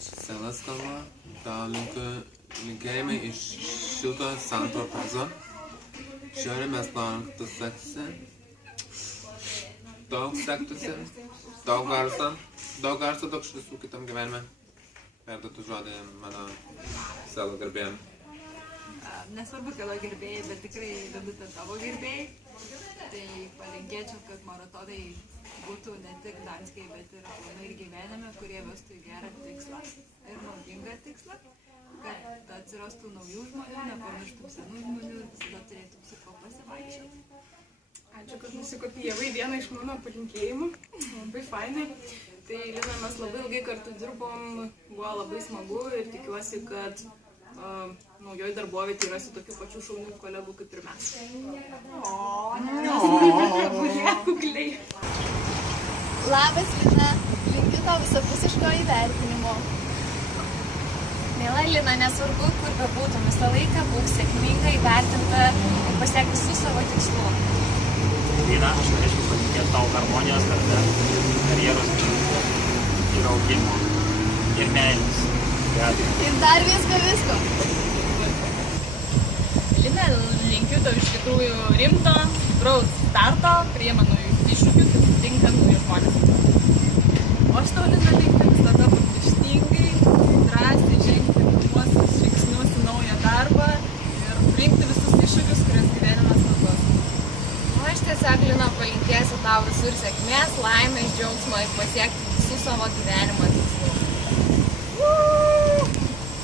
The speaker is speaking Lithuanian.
Selas kalba, tau linkėjimai iš šilto Santo Pezo. Šiandien mes norim, kad tu sektųsi. Daug sektųsi, daug garso, daug šviesų kitam gyvenime. Perduotų žodį mano selo gerbėjim. Nesvarbu, kieno gerbėjai, bet tikrai vedute tavo gerbėjai. Tai palinkėčiau, kad maratonai būtų ne tik Gdanske, bet ir aplamai ir gyvenime, kurie vestų į gerą tikslą ir naudingą tikslą. Kad atsirastų naujų žmonių, nepamirštum senų žmonių, visada turėtum su ko pasivaikščioti. Ačiū, kad nusikopijavai vieną iš mano palinkėjimų. Labai fainai. Tai Lina, mes labai ilgai kartu dirbom, buvo labai smagu ir tikiuosi, kad naujoj darbovietėje rasi tokių pačių šaunių kolegų kaip ir mes. Kukliai. Labas, Lina. Linkiu tau visapusiško įvertinimo. Miela Lina, nesvarbu, kur bebūtum, visą laiką būk sėkminga, įvertinta ir pasiek visų savo tikslų. Lina, aš norėčiau palinkėti tau harmonijos darbe, karjeros ir augimo ir meilės. Ir dar visko. Lina, linkiu tau iš tikrųjų rimto, stipraus starto, priima naujus iššūkius ir sutinkant naujus žmonės. O aš tau, Lina, linkiu visada būti ryžtingai, drąsiai žengti pirmuosius žingsnius į naują darbą ir priimti visus iššūkius, kuriuos gyvenimas tau duos. O aš tiesiog, Lina, palinkėsiu tau visur sėkmės, laimės, džiaugsmo ir pasiekti visų savo gyvenimo